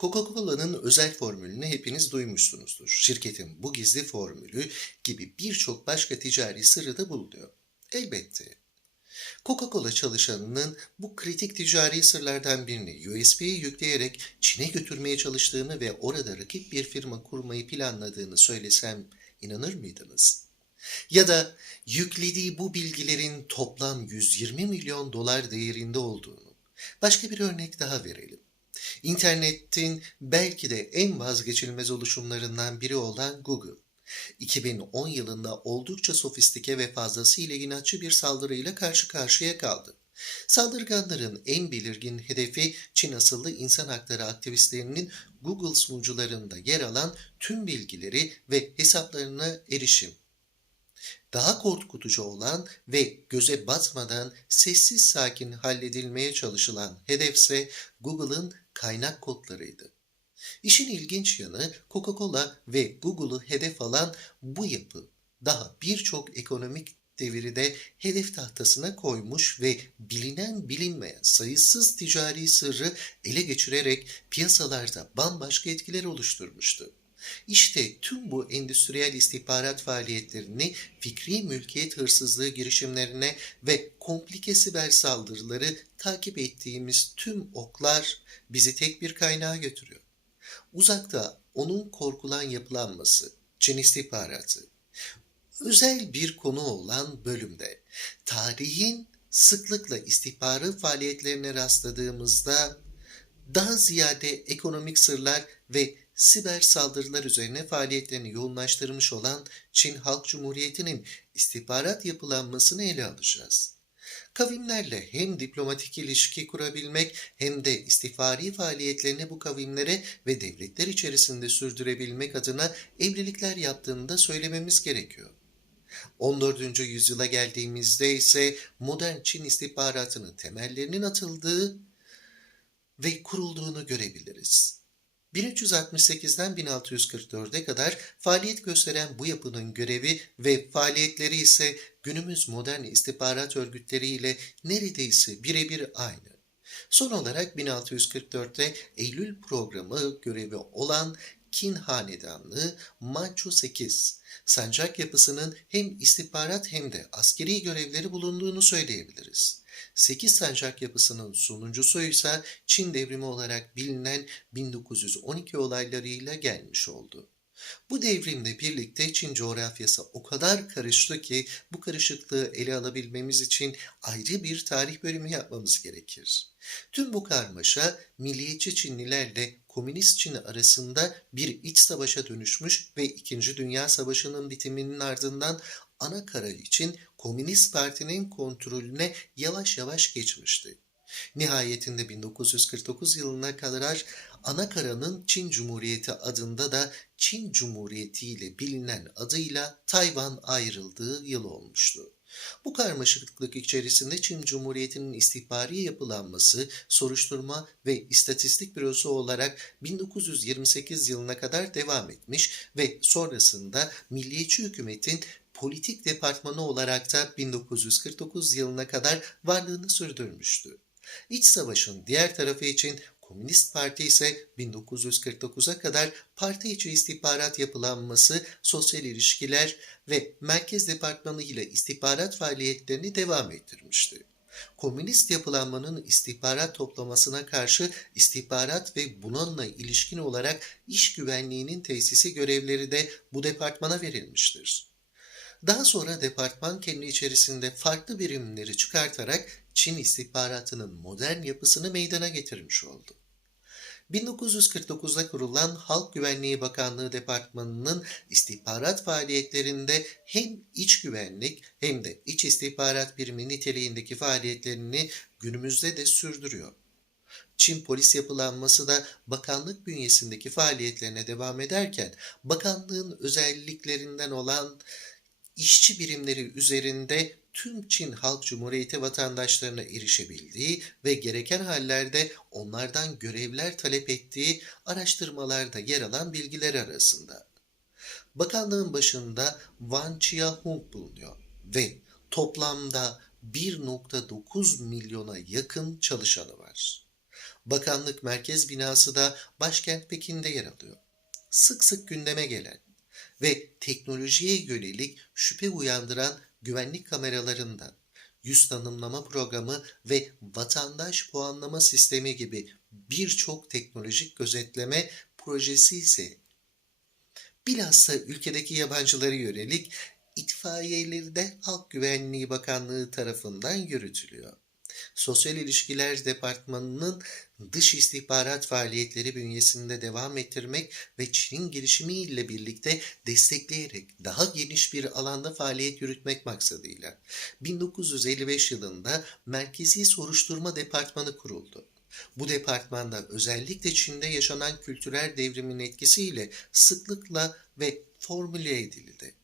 Coca-Cola'nın özel formülünü hepiniz duymuşsunuzdur. Şirketin bu gizli formülü gibi birçok başka ticari sırrı da bulunuyor. Elbette. Coca-Cola çalışanının bu kritik ticari sırlardan birini USB'ye yükleyerek Çin'e götürmeye çalıştığını ve orada rakip bir firma kurmayı planladığını söylesem inanır mıydınız? Ya da yüklediği bu bilgilerin toplam 120 milyon dolar değerinde olduğunu. Başka bir örnek daha verelim. İnternetin belki de en vazgeçilmez oluşumlarından biri olan Google. 2010 yılında oldukça sofistike ve fazlasıyla inatçı bir saldırıyla karşı karşıya kaldı. Saldırganların en belirgin hedefi Çin asıllı insan hakları aktivistlerinin Google sunucularında yer alan tüm bilgileri ve hesaplarına erişim. Daha korkutucu olan ve göze batmadan sessiz sakin halledilmeye çalışılan hedefse Google'ın kaynak kodlarıydı. İşin ilginç yanı Coca-Cola ve Google'u hedef alan bu yapı daha birçok ekonomik deviri de hedef tahtasına koymuş ve bilinen bilinmeyen sayısız ticari sırrı ele geçirerek piyasalarda bambaşka etkiler oluşturmuştu. İşte tüm bu endüstriyel istihbarat faaliyetlerini fikri mülkiyet hırsızlığı girişimlerine ve komplike siber saldırıları takip ettiğimiz tüm oklar bizi tek bir kaynağa götürüyor. Uzakta onun korkulan yapılanması, Çin istihbaratı. Özel bir konu olan bölümde tarihin sıklıkla istihbarı faaliyetlerine rastladığımızda daha ziyade ekonomik sırlar ve siber saldırılar üzerine faaliyetlerini yoğunlaştırmış olan Çin Halk Cumhuriyeti'nin istihbarat yapılanmasını ele alacağız. Kavimlerle hem diplomatik ilişki kurabilmek hem de istihbari faaliyetlerini bu kavimlere ve devletler içerisinde sürdürebilmek adına evlilikler yaptığını da söylememiz gerekiyor. 14. yüzyıla geldiğimizde ise modern Çin istihbaratının temellerinin atıldığı ve kurulduğunu görebiliriz. 1368'den 1644'e kadar faaliyet gösteren bu yapının görevi ve faaliyetleri ise günümüz modern istihbarat örgütleriyle neredeyse birebir aynı. Son olarak 1644'te Eylül programı görevi olan Qin Hanedanlığı Manchu 8 sancak yapısının hem istihbarat hem de askeri görevleri bulunduğunu söyleyebiliriz. 8 sancak yapısının sonuncusu ise Çin devrimi olarak bilinen 1912 olaylarıyla gelmiş oldu. Bu devrimle birlikte Çin coğrafyası o kadar karıştı ki bu karışıklığı ele alabilmemiz için ayrı bir tarih bölümü yapmamız gerekir. Tüm bu karmaşa milliyetçi Çinlilerle komünist Çin arasında bir iç savaşa dönüşmüş ve İkinci Dünya Savaşı'nın bitiminin ardından ana kara için Komünist Parti'nin kontrolüne yavaş yavaş geçmişti. Nihayetinde 1949 yılına kadar Anakara'nın Çin Cumhuriyeti adında da Çin Cumhuriyeti ile bilinen adıyla Tayvan ayrıldığı yıl olmuştu. Bu karmaşıklık içerisinde Çin Cumhuriyeti'nin istihbari yapılanması, soruşturma ve istatistik bürosu olarak 1928 yılına kadar devam etmiş ve sonrasında milliyetçi hükümetin politik departmanı olarak da 1949 yılına kadar varlığını sürdürmüştü. İç savaşın diğer tarafı için Komünist Parti ise 1949'a kadar parti içi istihbarat yapılanması, sosyal ilişkiler ve merkez departmanı ile istihbarat faaliyetlerini devam ettirmişti. Komünist yapılanmanın istihbarat toplamasına karşı istihbarat ve bununla ilişkin olarak iş güvenliğinin tesisi görevleri de bu departmana verilmiştir. Daha sonra departman kendi içerisinde farklı birimleri çıkartarak Çin istihbaratının modern yapısını meydana getirmiş oldu. 1949'da kurulan Halk Güvenliği Bakanlığı Departmanı'nın istihbarat faaliyetlerinde hem iç güvenlik hem de iç istihbarat birimi niteliğindeki faaliyetlerini günümüzde de sürdürüyor. Çin polis yapılanması da bakanlık bünyesindeki faaliyetlerine devam ederken bakanlığın özelliklerinden olan işçi birimleri üzerinde tüm Çin Halk Cumhuriyeti vatandaşlarına erişebildiği ve gereken hallerde onlardan görevler talep ettiği araştırmalarda yer alan bilgiler arasında. Bakanlığın başında Wang Chiahung bulunuyor ve toplamda 1.9 milyona yakın çalışanı var. Bakanlık merkez binası da başkent Pekin'de yer alıyor. Sık sık gündeme gelen ve teknolojiye yönelik şüphe uyandıran güvenlik kameralarından yüz tanımlama programı ve vatandaş puanlama sistemi gibi birçok teknolojik gözetleme projesi ise bilhassa ülkedeki yabancılara yönelik itfaiyeleri de Halk Güvenliği Bakanlığı tarafından yürütülüyor. Sosyal İlişkiler Departmanı'nın dış istihbarat faaliyetleri bünyesinde devam ettirmek ve Çin'in gelişimiyle birlikte destekleyerek daha geniş bir alanda faaliyet yürütmek maksadıyla 1955 yılında Merkezi Soruşturma Departmanı kuruldu. Bu departmanda özellikle Çin'de yaşanan kültürel devrimin etkisiyle sıklıkla ve formüle edildi.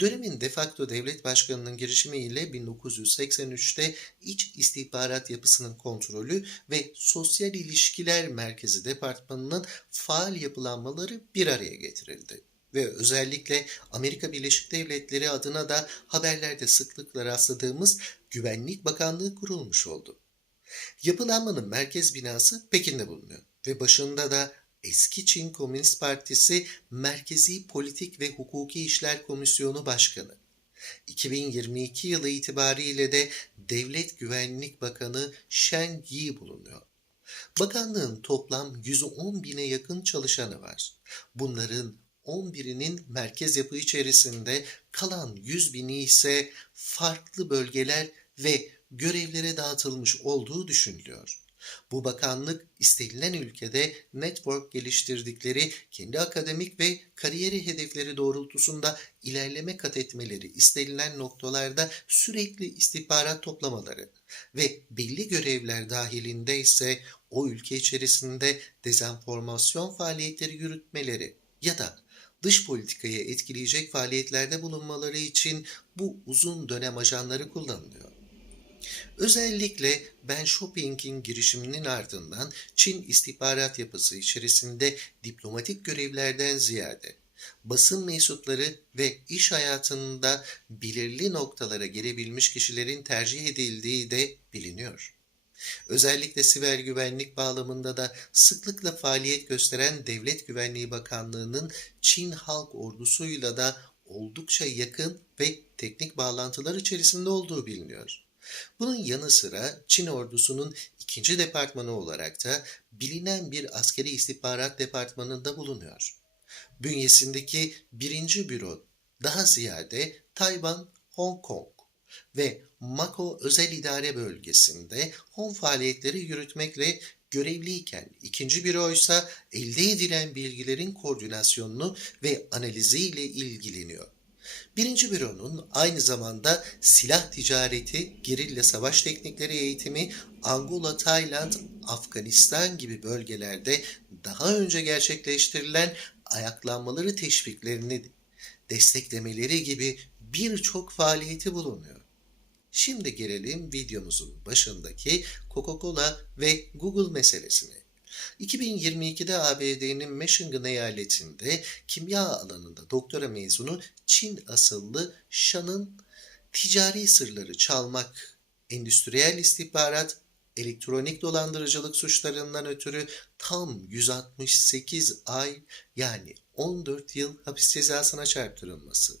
Dönemin de facto devlet başkanının girişimiyle 1983'te İç İstihbarat Yapısının Kontrolü ve Sosyal İlişkiler Merkezi Departmanı'nın faal yapılanmaları bir araya getirildi ve özellikle Amerika Birleşik Devletleri adına da haberlerde sıklıkla rastladığımız Güvenlik Bakanlığı kurulmuş oldu. Yapılanmanın merkez binası Pekin'de bulunuyor ve başında da eski Çin Komünist Partisi Merkezi Politik ve Hukuki İşler Komisyonu Başkanı. 2022 yılı itibariyle de Devlet Güvenlik Bakanı Shen Yi bulunuyor. Bakanlığın toplam 110 bine yakın çalışanı var. Bunların 11'inin merkez yapı içerisinde kalan 100 bini ise farklı bölgeler ve görevlere dağıtılmış olduğu düşünülüyor. Bu bakanlık istenilen ülkede network geliştirdikleri kendi akademik ve kariyeri hedefleri doğrultusunda ilerleme kat etmeleri istenilen noktalarda sürekli istihbarat toplamaları ve belli görevler dahilinde ise o ülke içerisinde dezenformasyon faaliyetleri yürütmeleri ya da dış politikayı etkileyecek faaliyetlerde bulunmaları için bu uzun dönem ajanları kullanılıyor. Özellikle Ben Shopping'in girişiminin ardından Çin istihbarat yapısı içerisinde diplomatik görevlerden ziyade basın mensupları ve iş hayatında belirli noktalara gelebilmiş kişilerin tercih edildiği de biliniyor. Özellikle siber güvenlik bağlamında da sıklıkla faaliyet gösteren Devlet Güvenliği Bakanlığı'nın Çin Halk Ordusu'yla da oldukça yakın ve teknik bağlantılar içerisinde olduğu biliniyor. Bunun yanı sıra Çin ordusunun ikinci departmanı olarak da bilinen bir askeri istihbarat departmanında bulunuyor. Bünyesindeki birinci büro daha ziyade Tayvan, Hong Kong ve Mako Özel İdare Bölgesi'nde Hong faaliyetleri yürütmekle görevliyken ikinci büro ise elde edilen bilgilerin koordinasyonunu ve analiziyle ilgileniyor. Birinci büronun aynı zamanda silah ticareti, gerilla savaş teknikleri eğitimi, Angola, Tayland, Afganistan gibi bölgelerde daha önce gerçekleştirilen ayaklanmaları teşviklerini desteklemeleri gibi birçok faaliyeti bulunuyor. Şimdi gelelim videomuzun başındaki Coca-Cola ve Google meselesine. 2022'de ABD'nin Michigan eyaletinde kimya alanında doktora mezunu Çin asıllı Shan'ın ticari sırları çalmak, endüstriyel istihbarat, elektronik dolandırıcılık suçlarından ötürü tam 168 ay yani 14 yıl hapis cezasına çarptırılması.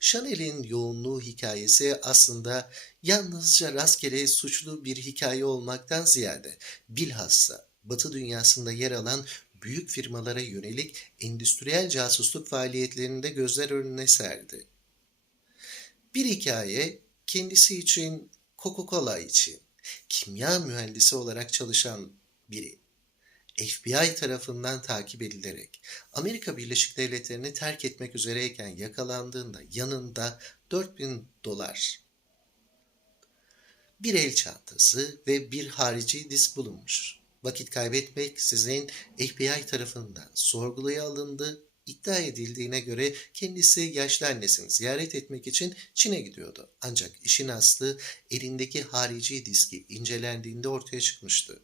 Chanel'in yoğunluğu hikayesi aslında yalnızca rastgele suçlu bir hikaye olmaktan ziyade bilhassa Batı dünyasında yer alan büyük firmalara yönelik endüstriyel casusluk faaliyetlerini de gözler önüne serdi. Bir hikaye kendisi için, Coca-Cola için, kimya mühendisi olarak çalışan biri. FBI tarafından takip edilerek Amerika Birleşik Devletleri'ni terk etmek üzereyken yakalandığında yanında 4000 dolar, bir el çantası ve bir harici disk bulunmuş vakit kaybetmek sizin FBI tarafından sorgulaya alındı. İddia edildiğine göre kendisi yaşlı annesini ziyaret etmek için Çin'e gidiyordu. Ancak işin aslı elindeki harici diski incelendiğinde ortaya çıkmıştı.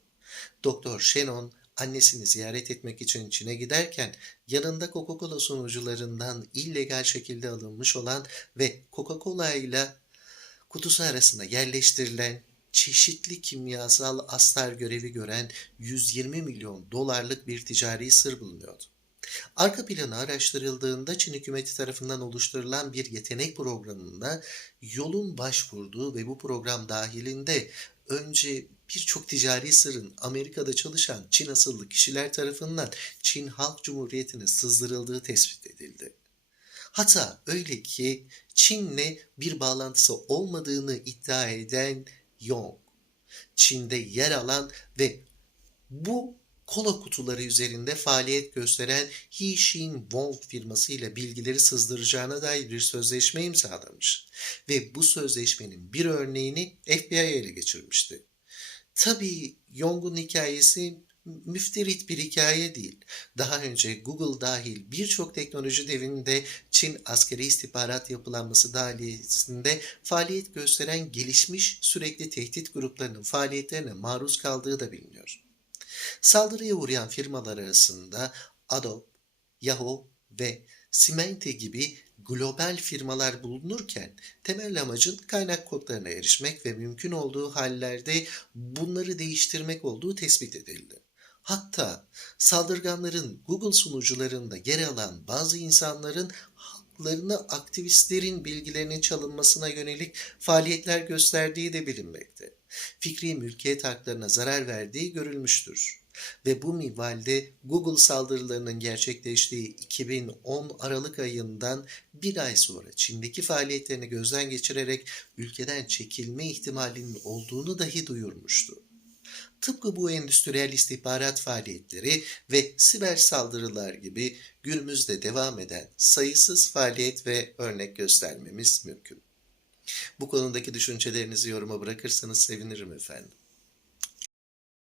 Doktor Shannon annesini ziyaret etmek için Çin'e giderken yanında Coca-Cola sunucularından illegal şekilde alınmış olan ve Coca-Cola ile kutusu arasında yerleştirilen çeşitli kimyasal astar görevi gören 120 milyon dolarlık bir ticari sır bulunuyordu. Arka planı araştırıldığında Çin hükümeti tarafından oluşturulan bir yetenek programında yolun başvurduğu ve bu program dahilinde önce birçok ticari sırrın Amerika'da çalışan Çin asıllı kişiler tarafından Çin Halk Cumhuriyeti'ne sızdırıldığı tespit edildi. Hatta öyle ki Çin'le bir bağlantısı olmadığını iddia eden Yong, Çin'de yer alan ve bu kola kutuları üzerinde faaliyet gösteren Hixin Wong firması ile bilgileri sızdıracağına dair bir sözleşme imzalamış ve bu sözleşmenin bir örneğini FBI ele geçirmişti. Tabii Yong'un hikayesi müfterit bir hikaye değil. Daha önce Google dahil birçok teknoloji devinde Çin askeri istihbarat yapılanması dahiliyesinde faaliyet gösteren gelişmiş sürekli tehdit gruplarının faaliyetlerine maruz kaldığı da biliniyor. Saldırıya uğrayan firmalar arasında Adobe, Yahoo ve Symantec gibi global firmalar bulunurken temel amacın kaynak kodlarına erişmek ve mümkün olduğu hallerde bunları değiştirmek olduğu tespit edildi. Hatta saldırganların Google sunucularında yer alan bazı insanların haklarını aktivistlerin bilgilerinin çalınmasına yönelik faaliyetler gösterdiği de bilinmekte. Fikri mülkiyet haklarına zarar verdiği görülmüştür. Ve bu minvalde Google saldırılarının gerçekleştiği 2010 Aralık ayından bir ay sonra Çin'deki faaliyetlerini gözden geçirerek ülkeden çekilme ihtimalinin olduğunu dahi duyurmuştu. Tıpkı bu endüstriyel istihbarat faaliyetleri ve siber saldırılar gibi günümüzde devam eden sayısız faaliyet ve örnek göstermemiz mümkün. Bu konudaki düşüncelerinizi yoruma bırakırsanız sevinirim efendim.